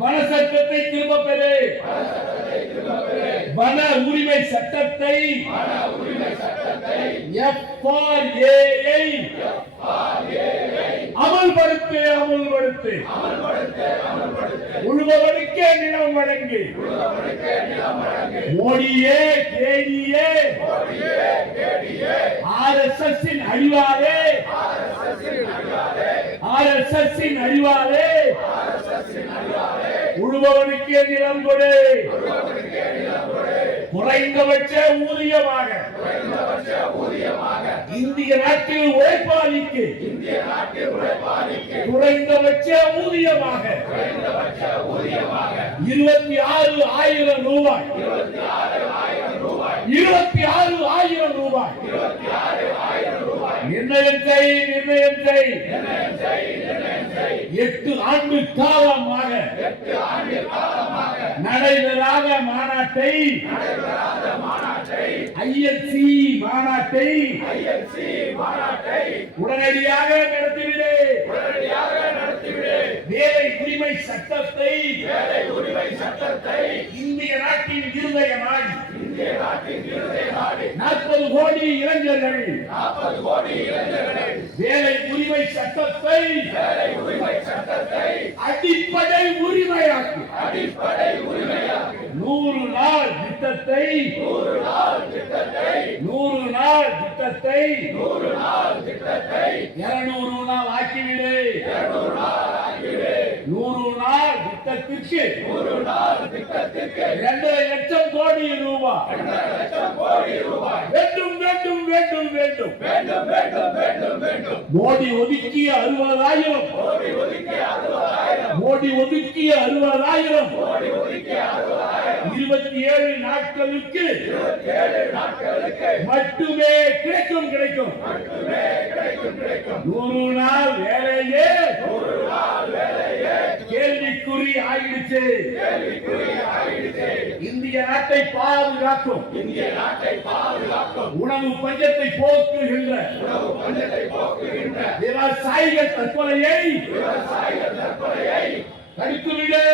வன சட்டத்தை திரும்ப பெறு. வன உரிமை சட்டத்தை FRA அமல்படுத்து. உழுபவனுக்கே நிலம் வழங்கு. மோடியே கேடியே RSS அழிவாரே. உழுபவனுக்கே நிலம் கொடு. குறைந்தபட்ச ஊதியமாக இந்திய நாட்டில் உழைப்பாளிக்கு குறைந்தபட்ச ஊதியமாக 26,000 ரூபாய். 26,000 ரூபாய் நிர்ணயம் செய். 8 ஆண்டு காலமாக நடைபெறாத மாநாட்டை ILC மாநாட்டை உடனடியாக நடத்திவிடு. வேலை உரிமை சட்டத்தை இந்திய நாட்டின் இருதயமாய் 40 கோடி இளைஞர்கள் வேலை உரிமை சட்டத்தை அடிப்படை உரிமையாக்கி 100 நாள் திட்டத்தை 200 நாள் ஆக்கிவிடு. 100 நாள் திட்டத்திற்கு 2 லட்சம் கோடி ரூபாய் வேண்டும். மோடி ஒதுக்கிய 60,000 27 நாட்களுக்கு மட்டுமே கிடைக்கும். 100 நாள் வேலையே கேள்விக்குறி ஆயிடுச்சு. இந்திய நாட்டை பாதுகாக்கும் உணவு பஞ்சத்தை போக்குகின்ற விவசாயிகள் தற்கொலையை தடுத்துவிடு.